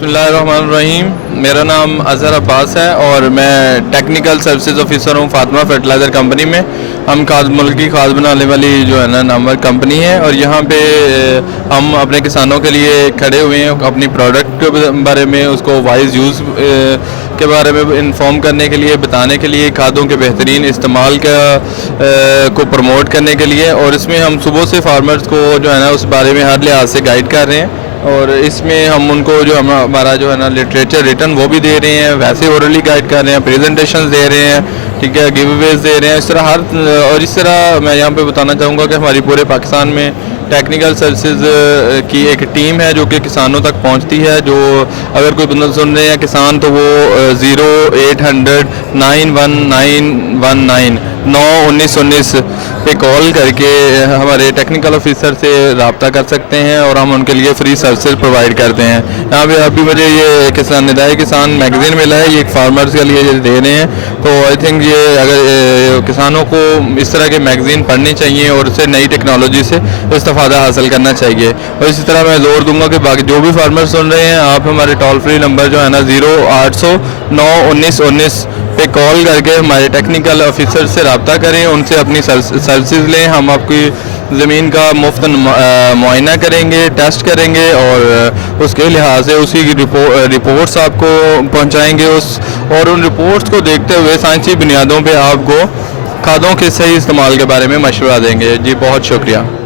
बिस्मिल्लाहिर्रहमानिर्रहीम। मेरा नाम अज़हर अब्बास है और मैं टेक्निकल सर्विसेज ऑफिसर हूँ फातिमा फर्टिलाइज़र कंपनी में। हम मुल्क की खाद बनाने वाली जो है ना नामवर कंपनी है और यहाँ पे हम अपने किसानों के लिए खड़े हुए हैं अपनी प्रोडक्ट के बारे में, उसको वाइज यूज़ के बारे में इन्फॉर्म करने के लिए, बताने के लिए, खादों के बेहतरीन इस्तेमाल को प्रमोट करने के लिए। और इसमें हम सुबह से फार्मर्स को जो है ना उस बारे में हर लिहाज से गाइड कर रहे हैं और इसमें हम उनको जो हमारा जो है ना लिटरेचर रिटर्न वो भी दे रहे हैं, वैसे ओरली गाइड कर रहे हैं, प्रेजेंटेशंस दे रहे हैं, ठीक है, गिव अवेज दे रहे हैं। इस तरह और इस तरह मैं यहाँ पे बताना चाहूँगा कि हमारी पूरे पाकिस्तान में टेक्निकल सर्विसेज की एक टीम है जो कि किसानों तक पहुँचती है। जो अगर कोई बंदा सुन रहे हैं किसान तो वो 0800-91919 पे कॉल करके हमारे टेक्निकल ऑफिसर से रब्ता कर सकते हैं और हम उनके लिए फ्री सर्विसेज प्रोवाइड करते हैं। यहाँ पे अभी मुझे ये किसान निदाए किसान मैगज़ीन मिला है, ये एक फार्मर्स के लिए दे रहे हैं। तो आई थिंक ये अगर किसानों को इस तरह के मैगज़ीन पढ़नी चाहिए और उससे नई टेक्नोलॉजी से इस्तेफादा हासिल करना चाहिए। और इसी तरह मैं ज़ोर दूंगा कि बाकी जो भी फार्मर सुन रहे हैं आप हमारे टोल फ्री नंबर जो है ना 0800-91919 पे कॉल करके हमारे टेक्निकल ऑफिसर से रब्ता करें, उनसे अपनी सर्विसेज लें। हम आपकी ज़मीन का मुफ्त मुआयना करेंगे, टेस्ट करेंगे और उसके लिहाज से उसी की रिपोर्ट्स आपको पहुंचाएंगे और उन रिपोर्ट्स को देखते हुए साइंसी बुनियादों पे आपको खादों के सही इस्तेमाल के बारे में मशवरा देंगे। जी बहुत शुक्रिया।